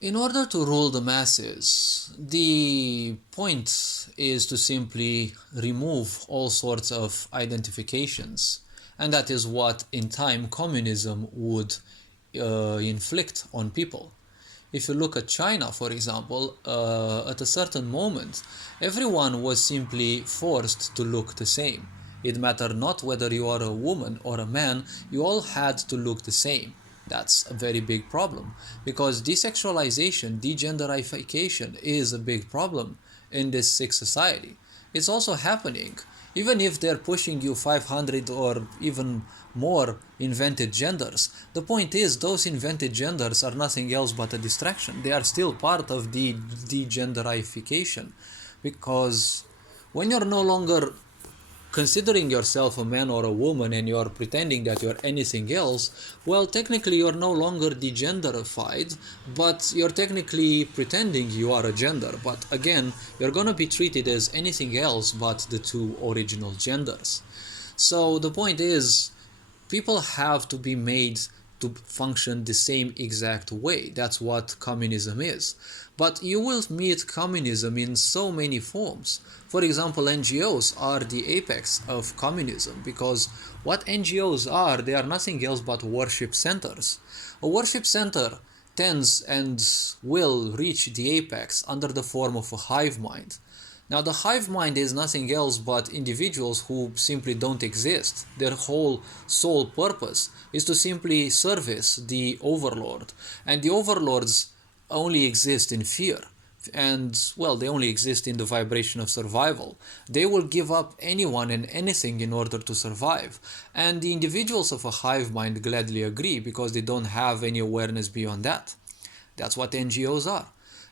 In order to rule the masses, the point is to simply remove all sorts of identifications. And that is what, in time, communism would inflict on people. If you look at China, for example, at a certain moment, everyone was simply forced to look the same. It mattered not whether you are a woman or a man, you all had to look the same. That's a very big problem because desexualization, degenderification is a big problem in this sick society. It's also happening. Even if they're pushing you 500 or even more invented genders, the point is those invented genders are nothing else but a distraction. They are still part of the degenderification because when you're no longer considering yourself a man or a woman and you're pretending that you're anything else, well, technically you're no longer degenderified, but you're technically pretending you are a gender. But again, you're gonna be treated as anything else but the two original genders. So the point is, people have to be made to function the same exact way. That's what communism is. But you will meet communism in so many forms. For example, NGOs are the apex of communism because what NGOs are, they are nothing else but worship centers. A worship center tends and will reach the apex under the form of a hive mind. Now, the hive mind is nothing else but individuals who simply don't exist. Their whole sole purpose is to simply service the overlord. And the overlords only exist in fear. And, well, they only exist in the vibration of survival. They will give up anyone and anything in order to survive. And the individuals of a hive mind gladly agree because they don't have any awareness beyond that. That's what NGOs are.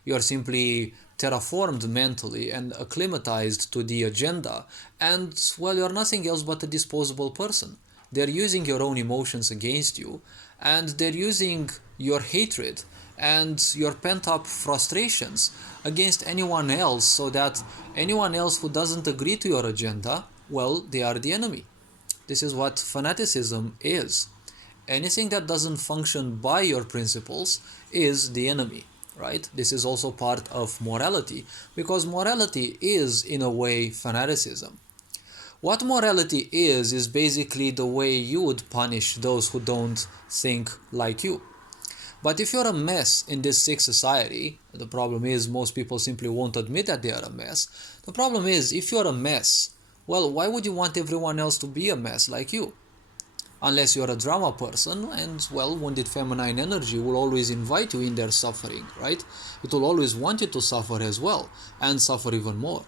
You're simply terraformed mentally and acclimatized to the agenda, and, well, you're nothing else but a disposable person. They're using your own emotions against you, and they're using your hatred and your pent-up frustrations against anyone else, so that anyone else who doesn't agree to your agenda, well, they are the enemy. This is what fanaticism is. Anything that doesn't function by your principles is the enemy. Right? This is also part of morality, because morality is, in a way, fanaticism. What morality is basically the way you would punish those who don't think like you. But if you're a mess in this sick society, the problem is most people simply won't admit that they are a mess. The problem is, if you're a mess, well, why would you want everyone else to be a mess like you? Unless you're a drama person, and, well, wounded feminine energy will always invite you in their suffering, right? It will always want you to suffer as well, and suffer even more.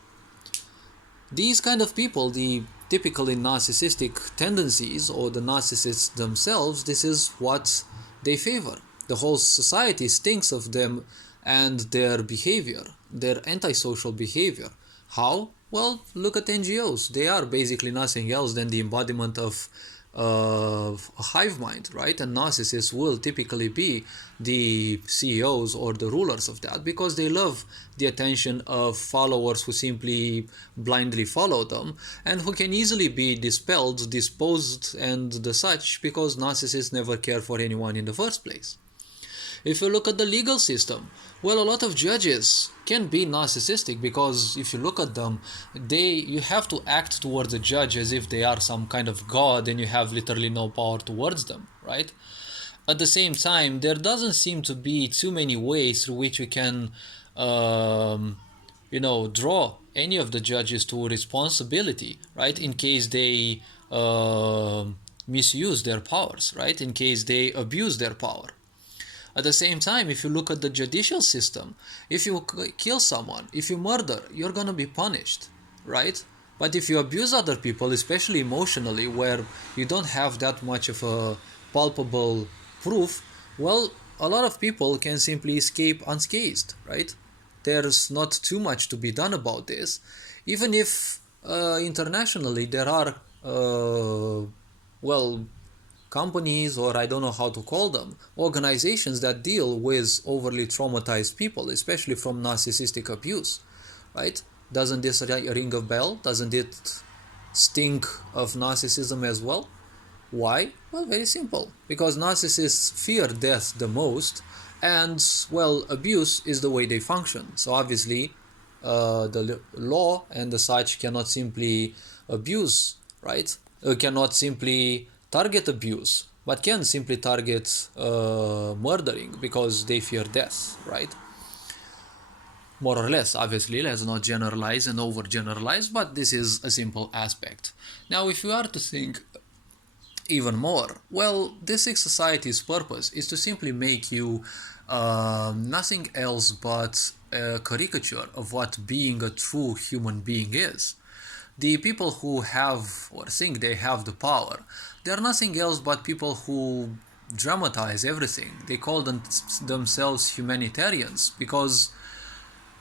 These kind of people, the typically narcissistic tendencies, or the narcissists themselves, this is what they favor. The whole society stinks of them and their behavior, their antisocial behavior. How? Well, look at NGOs. They are basically nothing else than the embodiment of a hive mind, right? And narcissists will typically be the CEOs or the rulers of that because they love the attention of followers who simply blindly follow them and who can easily be dispelled, disposed, and the such, because narcissists never care for anyone in the first place. If you look at the legal system, well, a lot of judges can be narcissistic because if you look at them, you have to act towards the judge as if they are some kind of god and you have literally no power towards them, right? At the same time, there doesn't seem to be too many ways through which we can, draw any of the judges to responsibility, right? In case they misuse their powers, right? In case they abuse their power. At the same time, if you look at the judicial system, if you kill someone, if you murder, you're gonna be punished, right? But if you abuse other people, especially emotionally, where you don't have that much of a palpable proof, well, a lot of people can simply escape unscathed, right? There's not too much to be done about this, even if internationally there are, companies, or I don't know how to call them, organizations that deal with overly traumatized people, especially from narcissistic abuse, right? Doesn't this ring a bell? Doesn't it stink of narcissism as well? Why? Well, very simple. Because narcissists fear death the most, and, well, abuse is the way they function. So obviously, the law and the such cannot simply abuse, right? Cannot simply target abuse, but can simply target murdering because they fear death, right? More or less, obviously, let's not generalize and overgeneralize, but this is a simple aspect. Now, if you are to think even more, well, this society's purpose is to simply make you nothing else but a caricature of what being a true human being is. The people who have or think they have the power, they are nothing else but people who dramatize everything. They call themselves humanitarians because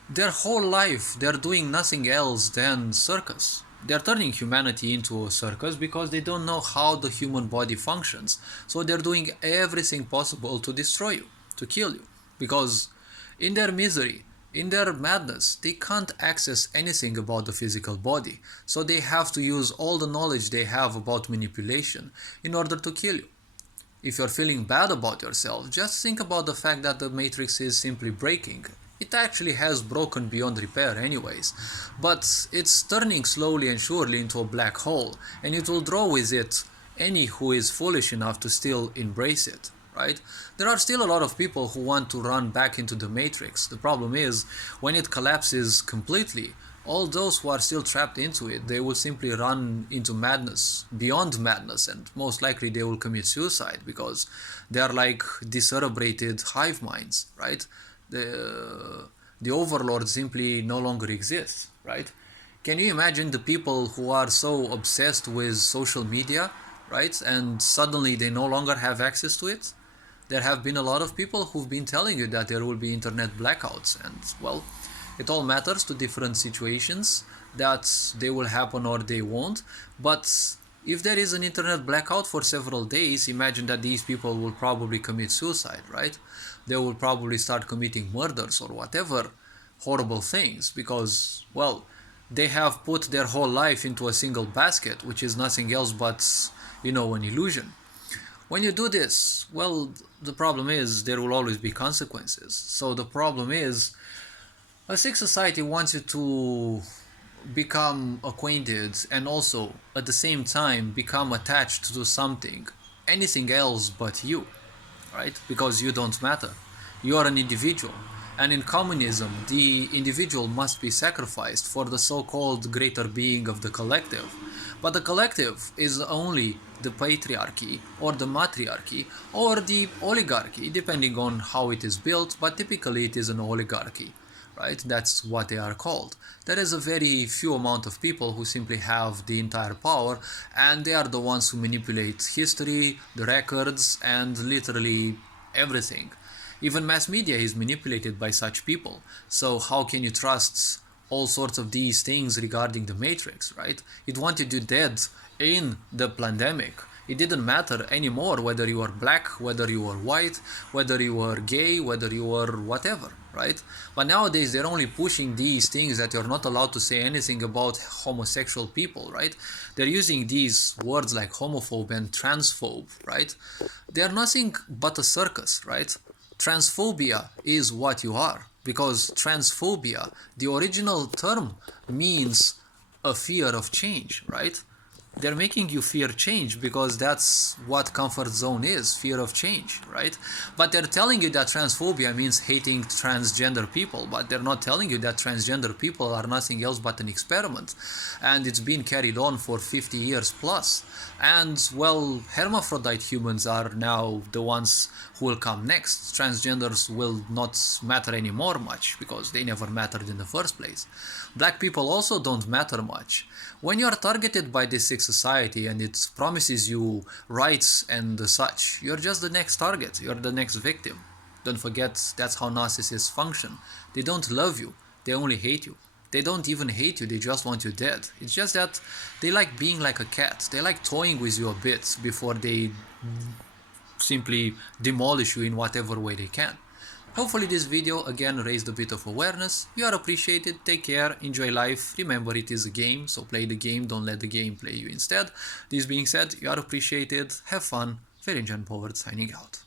their whole life they're doing nothing else than circus. They're turning humanity into a circus because they don't know how the human body functions. So they're doing everything possible to destroy you, to kill you. Because in their misery, in their madness, they can't access anything about the physical body. So they have to use all the knowledge they have about manipulation in order to kill you. If you're feeling bad about yourself, just think about the fact that the matrix is simply breaking. It actually has broken beyond repair anyways, but it's turning slowly and surely into a black hole, and it will draw with it any who is foolish enough to still embrace it, right? There are still a lot of people who want to run back into the matrix. The problem is, when it collapses completely, all those who are still trapped into it, they will simply run into madness, beyond madness, and most likely they will commit suicide because they are like cerebrated hive minds, right? The overlord simply no longer exists, right? Can you imagine the people who are so obsessed with social media, right? And suddenly they no longer have access to it? There have been a lot of people who've been telling you that there will be internet blackouts, and, well, it all matters to different situations, that they will happen or they won't. But if there is an internet blackout for several days, imagine that these people will probably commit suicide, right? They will probably start committing murders or whatever horrible things because, well, they have put their whole life into a single basket, which is nothing else but, an illusion. When you do this, well, the problem is there will always be consequences. So the problem is, a sick society wants you to become acquainted and also at the same time become attached to something, anything else but you, right? Because you don't matter. You are an individual. And in communism, the individual must be sacrificed for the so-called greater being of the collective. But the collective is only the patriarchy or the matriarchy or the oligarchy, depending on how it is built, but typically it is an oligarchy. Right? That's what they are called. There is a very few amount of people who simply have the entire power, and they are the ones who manipulate history, the records, and literally everything. Even mass media is manipulated by such people. So how can you trust all sorts of these things regarding the Matrix, right? It wanted you dead in the pandemic. It didn't matter anymore whether you were black, whether you were white, whether you were gay, whether you were whatever, right? But nowadays they're only pushing these things that you're not allowed to say anything about homosexual people, right? They're using these words like homophobe and transphobe, right? They're nothing but a circus, right? Transphobia is what you are, because transphobia, the original term, means a fear of change, right? They're making you fear change because that's what comfort zone is, fear of change, right? But they're telling you that transphobia means hating transgender people, but they're not telling you that transgender people are nothing else but an experiment, and it's been carried on for 50 years plus. And, well, hermaphrodite humans are now the ones who will come next. Transgenders will not matter anymore much because they never mattered in the first place. Black people also don't matter much. When you are targeted by this sick society and it promises you rights and such, you're just the next target, you're the next victim. Don't forget, that's how narcissists function. They don't love you, they only hate you. They don't even hate you, they just want you dead. It's just that they like being like a cat. They like toying with you a bit before they simply demolish you in whatever way they can. Hopefully this video again raised a bit of awareness. You are appreciated, take care, enjoy life. Remember, it is a game, so play the game, don't let the game play you instead. This being said, you are appreciated, have fun. Very John Poward signing out.